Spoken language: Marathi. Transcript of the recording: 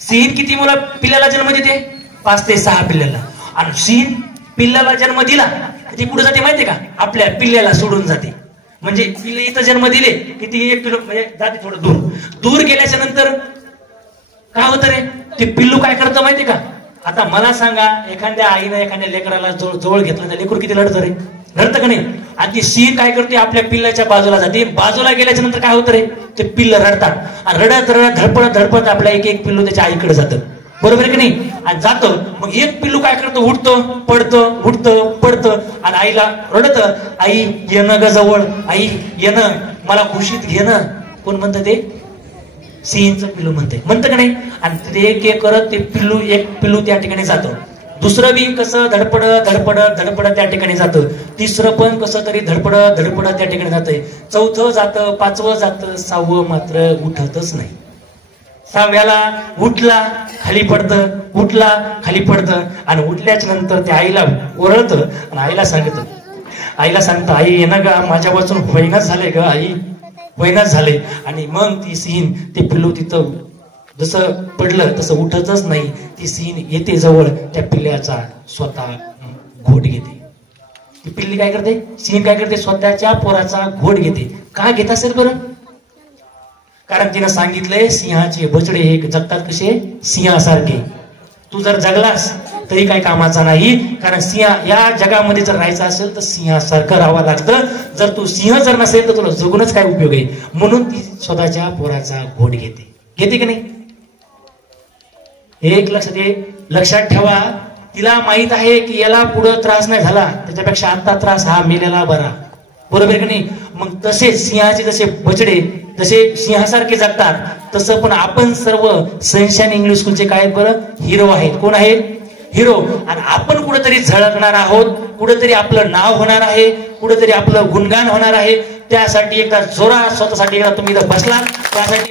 सिंह किती पिल्लाला जन्म देते? 5 ते 6 पिल्लाला. आणि सिंह पिल्लाला जन्म दिला ती पुढे जाते माहितीये का? आपल्या पिल्ल्याला सोडून जाते. म्हणजे पिल्ले इथं जन्म दिले की ती 1 किलो म्हणजे जाते थोडं दूर. दूर गेल्याच्या नंतर काय होतं रे? ते पिल्लू काय करतं माहितीये का? आता मला सांगा, एखाद्या आईनं एखाद्या लेकराला जवळ घेतलं तर लेकरू किती रडतं रे? रडतं का नाही? आणि ती सिंह काय करते? आपल्या पिल्लाच्या बाजूला जाते. बाजूला गेल्याच्या नंतर काय होतं रे? ते पिल्ल रडतात आणि रडत रडत धडपडत धडपडत आपल्या एक पिल्लू त्याच्या आईकडे जातं. बरोबर आहे की नाही? आणि जातं. मग एक पिल्लू काय करतं? उठतं पडतं उठतं पडतं आणि आईला रडत, आई येणं ग जवळ, आई येणं, मला खुशीत घेणं. कोण म्हणतं ते? सिंहचं पिल्लू म्हणतं का नाही? आणि ते एक करत ते पिल्लू एक पिल्लू त्या ठिकाणी जातं. दुसरं बी कसं धडपडत धडपडत धडपडत त्या ठिकाणी जातं. तिसरं पण कसं तरी धडपडत धडपडत त्या ठिकाणी जातंय. चौथं जातं, 5वं जातं, 6वं मात्र उठतच नाही. 6व्याला उठला खाली पडतं, उठला खाली पडतं आणि उठल्याच्या नंतर त्या आईला ओरडतं आणि आईला सांगतं आई येणं ग, माझ्या वाचून होईनाच झाले ग आई, होईनाच झाले. आणि मग ती सिंह ते पिल्लू तिथं जसं पडलं तसं उठतच नाही. ती सिंह येते जवळ, त्या पिल्ल्याचा स्वतः घोट घेते. ती पिल्ली काय करते? सिंह काय करते? स्वतःच्या पोराचा घोट घेते. का घेत असेल बरं? कारण तिनं सांगितलंय सिंहाचे बछडे हे जगतात कसे? सिंहासारखे. तू जर जगलास तरी काही कामाचा नाही, कारण सिंह या जगामध्ये जर राहायचं असेल तर सिंहासारखं राहावं लागतं. जर तू सिंह जर नसेल तर तुला जगूनच काय उपयोग आहे? म्हणून ती स्वतःच्या पोराचा घोट घेते की नाही? एक लक्षात ठेवा. तिला माहित आहे की याला पुढे त्रास नाही झाला, त्याच्यापेक्षा आता त्रास हा मेलेला बरा. बरोबर की नाही? मग तसे सिंहाचे जसे बछडे जसे सिंहासारखे जगतात, तसं पण आपण सर्व सनशाईन इंग्लिश स्कूलचे काय बरं हिरो आहेत. कोण आहेत? हिरो. आणि आपण कुठेतरी झळकणार आहोत, कुठेतरी आपलं नाव होणार आहे, कुठेतरी आपलं गुणगान होणार आहे. त्यासाठी एकदा जोरात स्वतःसाठी एकदा तुम्ही इथं बसला, त्यासाठी